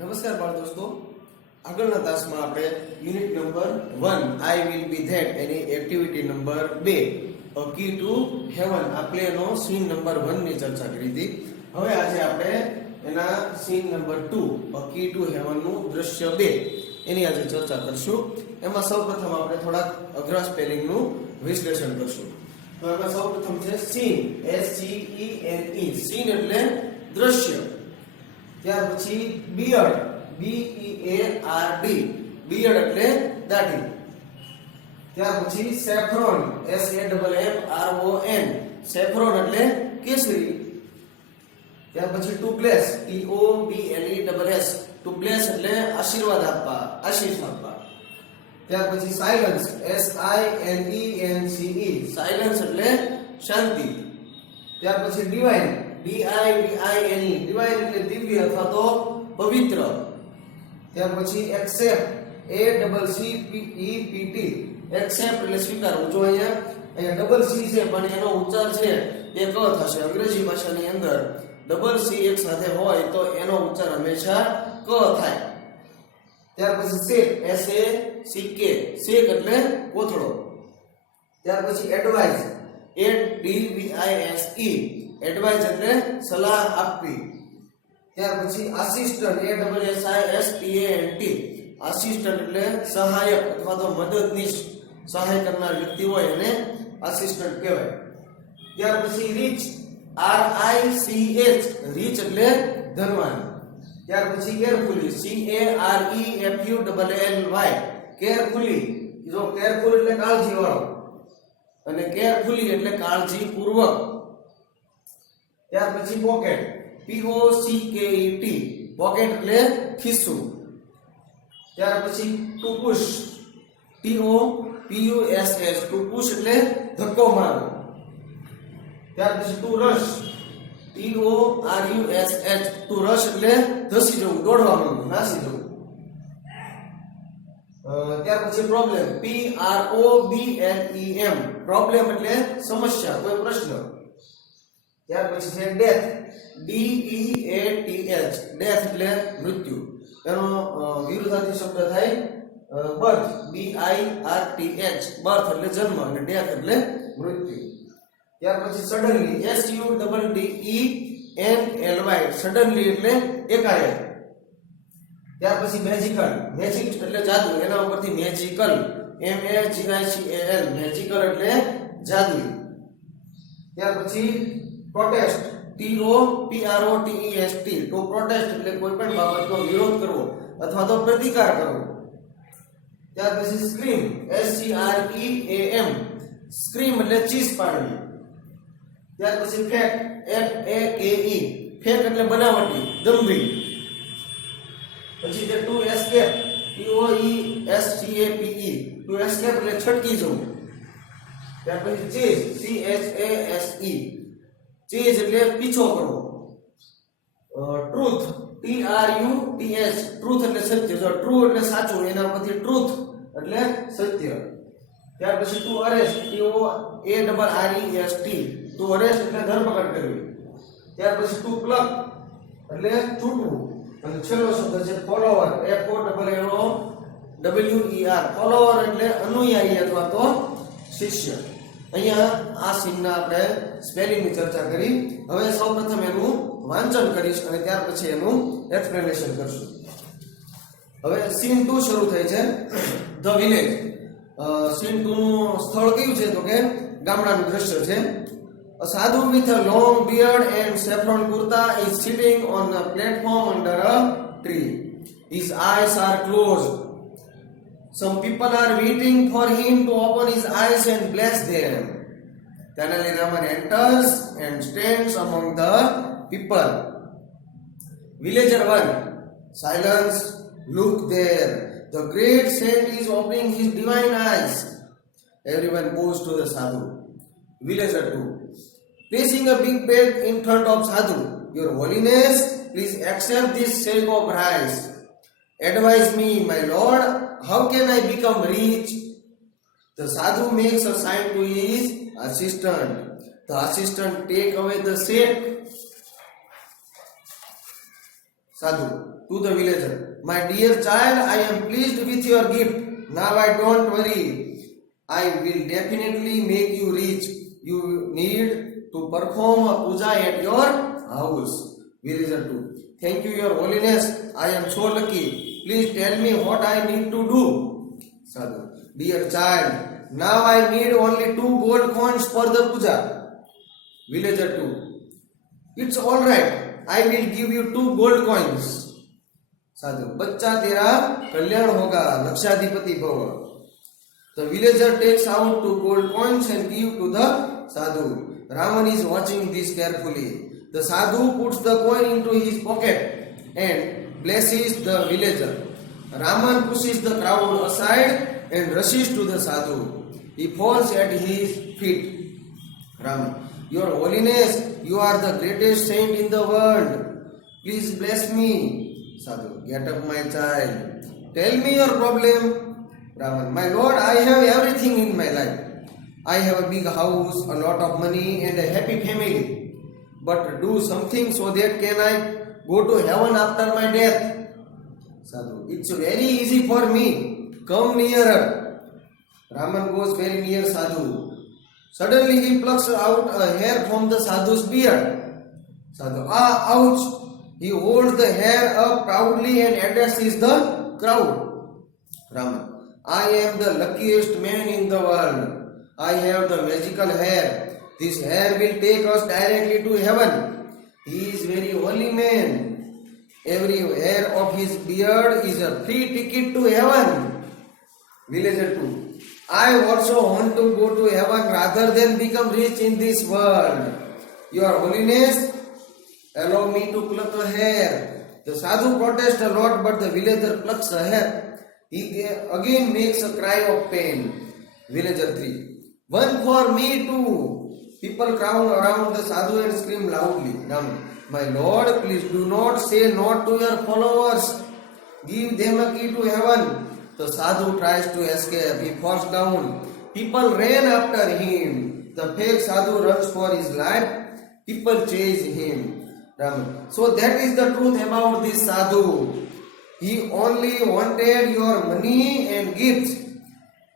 નમસ્કાર બાળ દોસ્તો, આગળના તાસમાં આપણે unit number 1 I will be that any activity number 2 a key to heaven આ પ્લેનો સીન નંબર 1 ની ચર્ચા કરી હતી. હવે આજે આપણે એના scene number 2 a key to heaven નું દ્રશ્ય 2 એની આજે ચર્ચા કરશું. એમાં સૌપ્રથમ આપણે થોડાક અઘરા સ્પેલિંગ નું વિશ્લેષણ કરશું. તો એમાં સૌપ્રથમ છે scene, S C E N E, scene એટલે દ્રશ્ય. ત્યાર પછી beard, B E A R D, beard એટલે દાઢી. ત્યાર પછી saffron, S A F F R O N, saffron એટલે કેસરી. ત્યાર પછી to bless, T O B L E S, to bless એટલે આશીર્વાદ આપવા, આશીષ આપવા. ત્યાર પછી silence, S I N E N C E, silence એટલે શાંતિ. ત્યાર પછી ડિવાઇન, DIVINE, ડિવાઇન એટલે દિવ્ય અથવા તો પવિત્ર. ત્યાર પછી એક્સેપ્ટ, ACCEPT, એક્સેપ્ટ એટલે સ્વીકારવું. જો અહીંયા ડબલ સી છે પણ એનો ઉચ્ચાર છે એ ક થશે. અંગ્રેજી ભાષાની અંદર ડબલ સી એક સાથે હોય તો એનો ઉચ્ચાર હંમેશા ક થાય. ત્યાર પછી શેક, SACK, શેક એટલે કોથળો. ત્યાર પછી એડવાઇઝ, ADVISE, એડવાઇઝ એટલે સલાહ આપવી. ત્યાર પછી આસિસ્ટન્ટ, ASSISTANT, આસિસ્ટન્ટ એટલે સહાયક અથવા તો મદદનીશ, સહાય કરનાર વ્યક્તિ હોય એને આસિસ્ટન્ટ કહેવાય. ત્યાર પછી રીચ, RICH, રીચ એટલે ધનવાન. ત્યાર પછી કેરફુલી, CAREFULLY, કેરફુલી. જો કેરફુલ એટલે કાળજી વાળો અને કેરફુલી એટલે કાળજીપૂર્વક. ત્યાર પછી પોકેટ, POCKET, પોકેટ એટલે ખિસ્સું. ત્યાર પછી to push, TOPUSH, to push એટલે ધક્કો મારવો. ત્યાર પછી to rush, TORUSH, to rush એટલે ધસી જવું, દોડવા માંડવું, નાસી જવું. ત્યાર પછી પ્રોબ્લેમ, PROBLEM, પ્રોબ્લેમ એટલે સમસ્યા, કોઈ પ્રશ્ન. ત્યાર પછી છે ડેથ, DEATH, ડેથ એટલે મૃત્યુ. એનો વિરુદ્ધાર્થી શબ્દ થાય બર્થ, BIRTH, બર્થ એટલે જન્મ અને ડેથ એટલે મૃત્યુ. ત્યાર પછી સડનલી, SUDDENLY, સડનલી એટલે એકાએક. ત્યાર પછી મેજિકલ, મેજિક એટલે જાદુ, એના ઉપરથી મેજિકલ, MAGICAL, મેજિકલ એટલે જાદુ. ત્યાર પછી પ્રોટેસ્ટ, TOPROTEST, ટુ પ્રોટેસ્ટ એટલે કોઈ પણ બાબતનો વિરોધ કરવો અથવા તો પ્રતિકાર કરવો. ત્યાર પછી સ્ક્રીમ, SCREAM, સ્ક્રીમ એટલે ચીસ પાડવી. ત્યાર પછી ફેક, FAKE, ફેક એટલે બનાવટી, દંભી. પછી છે to escape, TOESCAPE, to escape એટલે છટકી જવું. ત્યાર પછી ચેઝ, CHASE, ચેઝ એટલે પીછો કરવો. ટ્રુથ, TRUTH, ટ્રુથ એટલે સત્ય. જો ટ્રુ એટલે સાચું, એના પરથી ટ્રુથ એટલે સત્ય. ત્યાર પછી to arrest, TOARREST, to arrest એટલે ધરપકડ કરવી. ત્યાર પછી ટુ પ્લક એટલે છૂટવું. અને છેલ્લો શબ્દ છે ફોલોવર, FOLLOWER, ફોલોવર એટલે અનુયાયી અથવા તો શિષ્ય. અહીંયા આ સીનના આપણે સ્પેલિંગની ચર્ચા કરી. હવે સૌપ્રથમ એનું વાંચન કરીશ અને ત્યાર પછી એનું એક્સપ્લેનેશન કરશું. હવે સીન 2 શરૂ થાય છે, ધ વિલેજ. સીન 2 નું સ્થળ કયું છે તો કે ગામડાનું દ્રશ્ય છે. A sadhu with a long beard and saffron kurta is sitting on a platform under a tree. His eyes are closed. Some people are waiting for him to open his eyes and bless them. Tenali Raman enters and stands among the people. Villager 1, silence, look there. The great saint is opening his divine eyes. Everyone bows to the sadhu. Villager 2, placing a big bag in front of sadhu. Your holiness, please accept this sack of rice. Advise me, my lord, how can I become rich? The sadhu makes a sign to his assistant. The assistant take away the sack. Sadhu to the villager, my dear child, I am pleased with your gift. Now I don't worry, I will definitely make you rich. You need to perform a puja at your house. Villager 2, thank you, your holiness, I am so lucky. Please tell me what I need to do. Sadhu, dear child, now I need only 2 gold coins for the puja. Villager 2, it's all right, I will give you 2 gold coins. Sadhu, बच्चा तेरा कल्याण होगा, लक्षाधिपति भव. The villager takes out 2 gold coins and give to the sadhu. Raman is watching this carefully. The sadhu puts the coin into his pocket and blesses the villager. Raman pushes the crowd aside and rushes to the sadhu. He falls at his feet. Raman, your holiness, you are the greatest saint in the world. Please bless me. Sadhu, get up, my child. Tell me your problem. Raman, my lord, I have everything in my life. I have a big house, a lot of money and a happy family. But do something so that can I go to heaven after my death. Sadhu, it's very easy for me. Come nearer. Raman goes very near Sadhu. Suddenly he plucks out a hair from the sadhu's beard. Sadhu, ouch! He holds the hair up proudly and addresses the crowd. Raman, I am the luckiest man in the world. I have the magical hair. This hair will take us directly to heaven. He is very holy man. Every hair of his beard is a free ticket to heaven. Villager 2, I also want to go to heaven rather than become rich in this world. Your holiness, allow me to pluck a hair. The sadhu protests a lot, but the villager plucks a hair. He again makes a cry of pain. Villager 3, one for me too. People crowd around the sadhu and scream loudly. My lord, please do not say no to your followers. Give them a key to heaven. The sadhu tries to escape. He falls down. People ran after him. The fake sadhu runs for his life. People chase him. So that is the truth about this sadhu. He only wanted your money and gifts.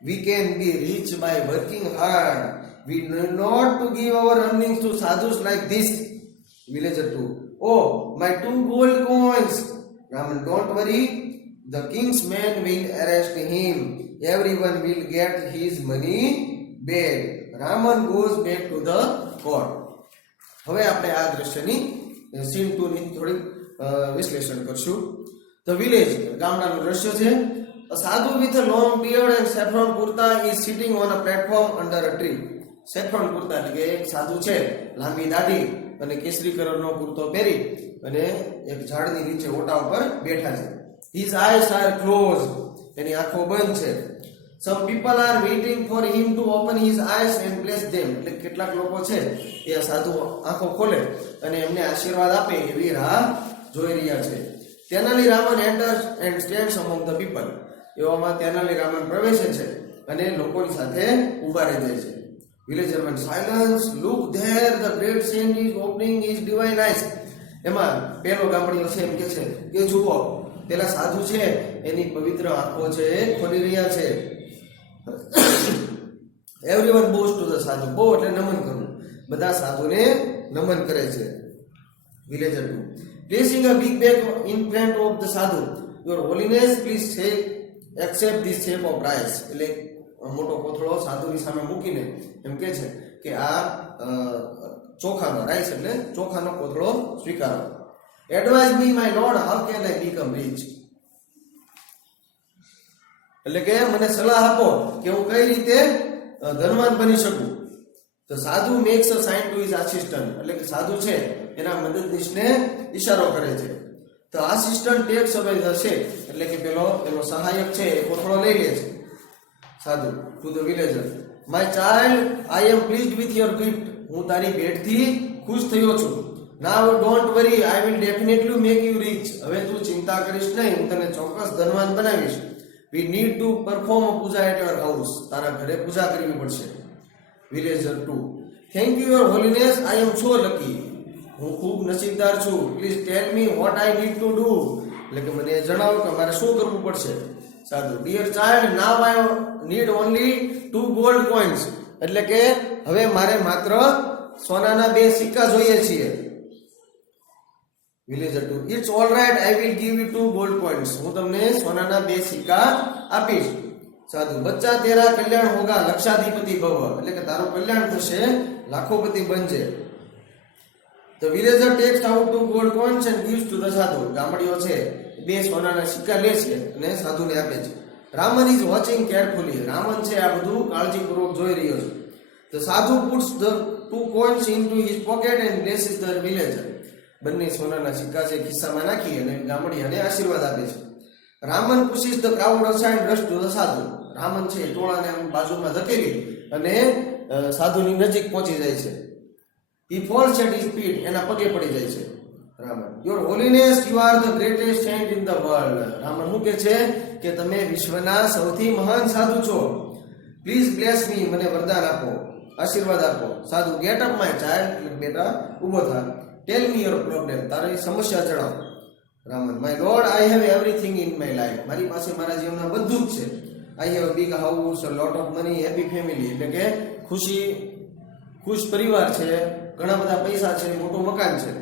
We can be rich by working hard. We need not to give our earnings to sadhus like this. Villager 2, oh, my 2 gold coins. Raman, don't worry. The king's men will arrest him. Everyone will get his money back. Raman goes back to the court. હવે આપણે આ દ્રશ્યની scene 2 ની થોડી વિશ્લેષણ કરશું. The village, ગામડાનું દ્રશ્ય છે. A sadhu with a long beard and saffron kurta is sitting on a platform under a tree. Saffron kurta એટલે કે એક સાધુ છે, લાંબી દાઢી અને કેસરી કલરનો કુર્તો પહેરી અને એક ઝાડની નીચે ઓટા ઉપર બેઠા છે. His eyes are closed. એની આંખો બંધ છે. Some people are waiting for him to open his eyes and bless them. એટલે કેટલાક લોકો છે એ સાધુ આંખો ખોલે અને એમને આશીર્વાદ આપે એવી રાહ જોઈ રહ્યા છે. Tenali Raman enters and stands among the people. એવામાં તેનાલી રામન પ્રવેશે છે અને લોકોની સાથે ઊભા રહી જાય છે. Villager 1, silence, look there, the great saint is opening his divine eyes. એમાં પેલો ગામડીઓ છે એમ કે છે કે જુઓ, પેલા સાધુ છે એની પવિત્ર આંખો છે ખોલી રહ્યા છે. Everyone bows to the sadhu. બહુ એટલે નમન કરવું. બધા સાધુને નમન કરે છે. Villager 2, placing a big bag in front of the sadhu. Your holiness, please accept this shape of rice. એટલે મોટો કોથળો સાધુની સામે મૂકીને એમ કહે છે કે આ ચોખાનો રાઈસ એટલે ચોખાનો કોથળો સ્વીકારો. Advise me, my lord, how can I become rich? એટલે કે મને સલાહ આપો કે હું કઈ રીતે ધનવાન બની શકું. તો સાધુ max a sine to his assistant. એટલે કે સાધુ છે એના મદદનીશને ઈશારો કરે છે. તો આસિસ્ટન્ટ ટેક્સ અવે ધ શેપ. એટલે કે પેલો એનો સહાયક છે એ કોથળો લઈ લે છે. Sadhu to the villager, my child, I am pleased with your gift. હું તારી ભેટથી ખુશ થયો છું. Now don't worry, I will definitely make you rich. હવે તું ચિંતા કરીશ નહીં, હું તને ચોક્કસ ધનવાન બનાવીશ. We need to perform a puja at your house. તારા ઘરે પૂજા કરવી પડશે. Villager 2, thank you your holiness, I am so lucky. હું ખૂબ નસીબદાર છું. Please tell me what I need to do. એટલે કે મને જણાવો કે મારે શું કરવું પડશે. Sadhu dear child now I need only 2 gold coins. એટલે કે હવે મારે માત્ર સોનાના 2 સિક્કા જોઈએ છીએ. Villager 2 it's all right I will give you 2 gold coins. હું તમને સોનાના 2 સિક્કા આપીશ. સાધુ બચ્ચા તેરા કલ્યાણ હોગા લક્ષાધિપતિ ભવ. એટલે કે તારું કલ્યાણ થશે, લાખોપતિ બનજે. The villager takes out 2 gold coins and gives to the sadhu. ગામડીઓ છે 2 સોનાના સિક્કા લે છે અને સાધુને આપે છે. Raman is watching carefully. Raman છે આ બધું કાળજીપૂર્વક જોઈ રહ્યો છે. The sadhu puts the 2 coins into his pocket and blesses the villager. બંને સોનાના સિક્કા છે ખિસ્સામાં નાખી અને ગામડીયાને આશીર્વાદ આપે છે. Raman pushes the crowd aside and rushes to the sadhu. Raman છે ટોળાને આમ બાજુમાં ધકેલી અને સાધુની નજીક પહોંચી જાય છે. He falls at his feet. એના પગે પડી જાય છે. Raman Your holiness, you are the greatest saint in the world. Raman શું કહે છે કે તમે વિશ્વના સૌથી મહાન સાધુ છો. પ્લીઝ બ્લેસ મી. મને વરદાન આપો, આશીર્વાદ આપો. સાધુ ગેટ અપ માય ચાઇલ્ડ. બેટા ઊભો થા. ટેલ મી યોર પ્રોબ્લેમ. તારી સમસ્યા જણાવો. Raman my lord I have everything in my life. મારી પાસે મારા જીવનમાં બધું જ છે. I have big house, a lot of money, happy family. એટલે કે ખુશ પરિવાર છે, ઘણા બધા પૈસા છે, મોટું મકાન છે.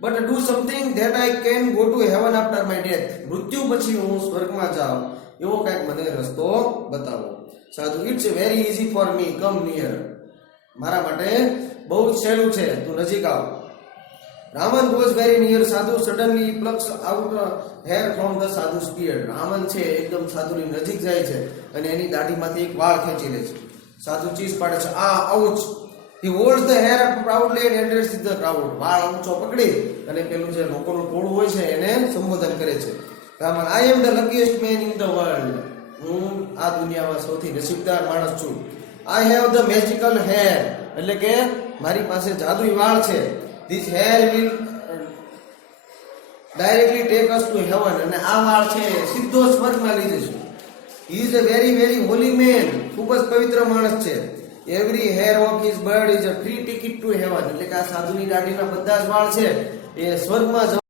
But do something that I can go to heaven after my death. મૃત્યુ પછી હું સ્વર્ગમાં જાઉં એવો કંઈક મને રસ્તો બતાવો. Sadhu it's very easy for me, come near. મારા માટે બહુ જ સહેલું છે, તું નજીક આવ. Raman goes very near. Sadhu suddenly plucks out hair from the સાધુ's beard. રામન છે એકદમ સાધુની નજીક જાય છે અને એની દાઢીમાંથી એક વાળ ખેંચી લે છે. સાધુ ચીસ પાડે છે, ouch. He holds the hair proudly and addresses the crowd. વાળ ઊંચો પકડી અને પેલું જે લોકોનું ટોળું હોય છે એને સંબોધન કરે છે. Raman I am the luckiest man in the world. હું આ દુનિયામાં સૌથી નસીબદાર માણસ છું. I have the magical hair. એટલે કે મારી પાસે જાદુઈ વાળ છે. This hair will directly take us to heaven. અને આ વાળ છે સીધો સ્વર્ગમાં લઈ જશે. He is a very very holy man. ખૂબ જ પવિત્ર માણસ છે. Every hair of his beard is a free ticket to heaven. એટલે કે આ સાધુની દાઢીના બધા જ વાળ છે એ સ્વર્ગમાં